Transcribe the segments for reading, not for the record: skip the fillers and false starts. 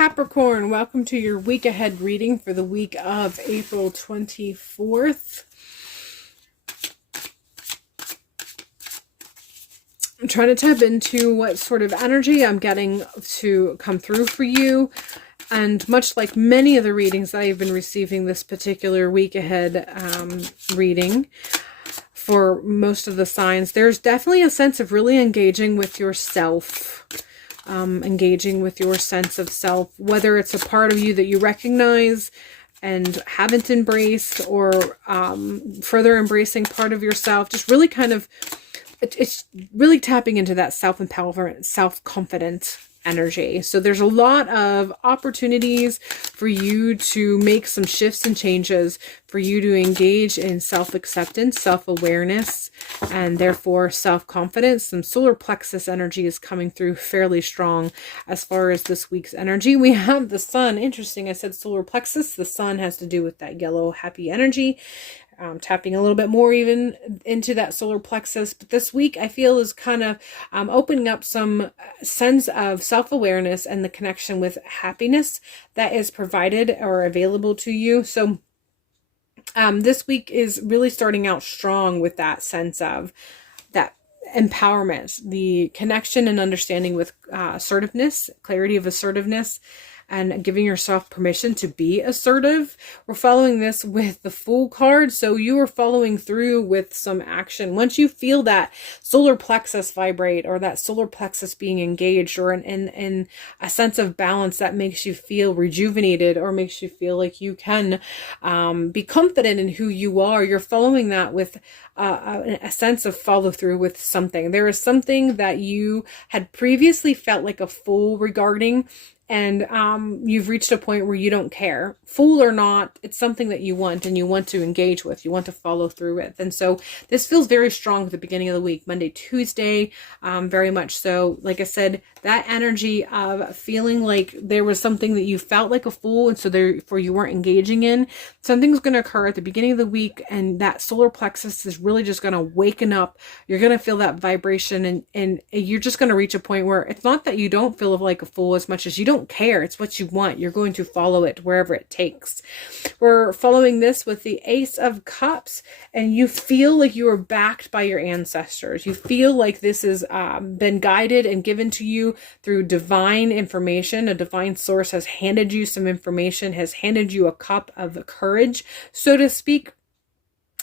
Capricorn, welcome to your week ahead reading for the week of April 24th. I'm trying to tap into what sort of energy I'm getting to come through for you. And much like many of the readings that I've been receiving this particular week ahead reading, for most of the signs, there's definitely a sense of really engaging with yourself. Engaging with your sense of self, whether it's a part of you that you recognize and haven't embraced, or further embracing part of yourself. Just really kind of, it's really tapping into that self-empowerment, self-confident energy. So there's a lot of opportunities for you to make some shifts and changes, for you to engage in self-acceptance, self-awareness, and therefore self-confidence. Some solar plexus energy is coming through fairly strong as far as this week's energy. We have the sun. Interesting, I said solar plexus. The sun has to do with that yellow happy energy. Tapping a little bit more even into that solar plexus. But this week I feel is kind of opening up some sense of self-awareness and the connection with happiness that is provided or available to you. So this week is really starting out strong with that sense of that empowerment, the connection and understanding with assertiveness, clarity of assertiveness, and giving yourself permission to be assertive. We're following this with the Fool card, so you are following through with some action. Once you feel that solar plexus vibrate, or that solar plexus being engaged, or in a sense of balance that makes you feel rejuvenated, or makes you feel like you can be confident in who you are, you're following that with a sense of follow through with something. There is something that you had previously felt like a fool regarding, and you've reached a point where you don't care. Fool or not, it's something that you want and you want to engage with, you want to follow through with. And so this feels very strong at the beginning of the week, Monday, Tuesday, very much so. Like I said, that energy of feeling like there was something that you felt like a fool, and so therefore you weren't engaging in. Something's going to occur at the beginning of the week, and that solar plexus is really just going to waken up. You're going to feel that vibration, and you're just going to reach a point where it's not that you don't feel like a fool as much as you don't care. It's what you want. You're going to follow it wherever it takes. We're following this with the Ace of Cups, and you feel like you are backed by your ancestors. You feel like this has been guided and given to you through divine information. A divine source has handed you some information, has handed you a cup of courage, so to speak.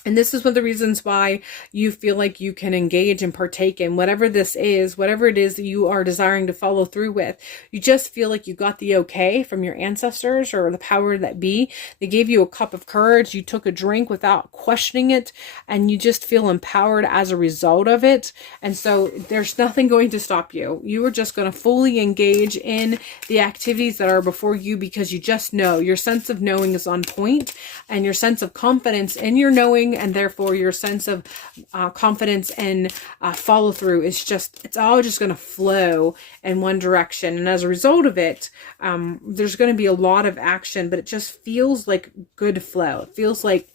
And this is one of the reasons why you feel like you can engage and partake in whatever this is, whatever it is that you are desiring to follow through with. You just feel like you got the okay from your ancestors or the power that be. They gave you a cup of courage. You took a drink without questioning it, and you just feel empowered as a result of it. And so there's nothing going to stop you. You are just going to fully engage in the activities that are before you, because you just know. Your sense of knowing is on point, and your sense of confidence in your knowing, and therefore your sense of confidence and follow through is just, it's all just going to flow in one direction. And as a result of it, there's going to be a lot of action, but it just feels like good flow. It feels like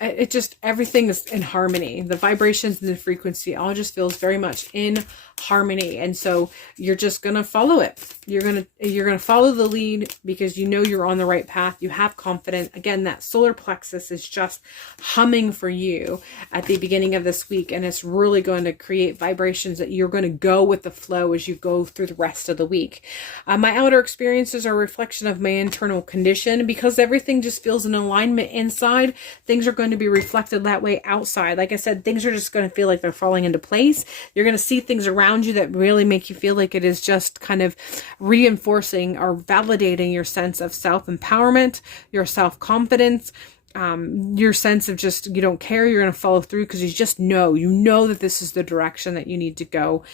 it just, everything is in harmony. The vibrations and the frequency all just feels very much in harmony. And so you're just going to follow it. You're going to follow the lead, because you know you're on the right path. You have confidence. Again, that solar plexus is just humming for you at the beginning of this week. And it's really going to create vibrations that you're going to go with the flow as you go through the rest of the week. My outer experiences are a reflection of my internal condition, because everything just feels in alignment inside. Things are going to be reflected that way outside. Like I said, things are just going to feel like they're falling into place. You're going to see things around you that really make you feel like it is just kind of reinforcing or validating your sense of self-empowerment, your self-confidence, your sense of just, you don't care, you're going to follow through, because you know that this is the direction that you need to go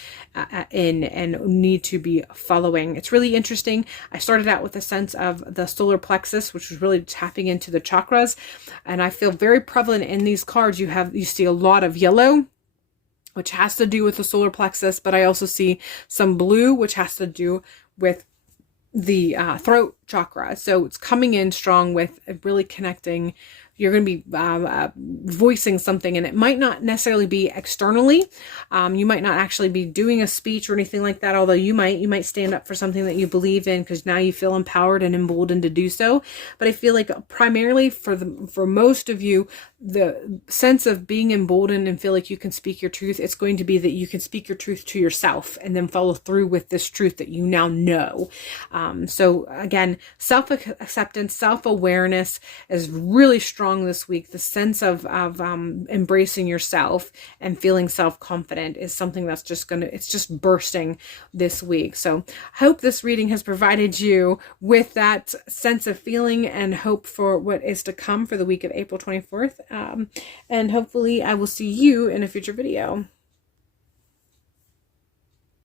in and need to be following. It's really interesting. I started out with a sense of the solar plexus, which was really tapping into the chakras, and I feel very prevalent in these cards. You see a lot of yellow, which has to do with the solar plexus, but I also see some blue, which has to do with the throat chakra. So it's coming in strong with really connecting you're going to be voicing something, and it might not necessarily be externally. You might not actually be doing a speech or anything like that, although you might stand up for something that you believe in, because now you feel empowered and emboldened to do so. But I feel like primarily for most of you, the sense of being emboldened and feel like you can speak your truth, it's going to be that you can speak your truth to yourself and then follow through with this truth that you now know. So again, self-acceptance, self-awareness is really strong this week. The sense of embracing yourself and feeling self-confident is something that's it's just bursting this week. So I hope this reading has provided you with that sense of feeling and hope for what is to come for the week of April 24th. And hopefully I will see you in a future video.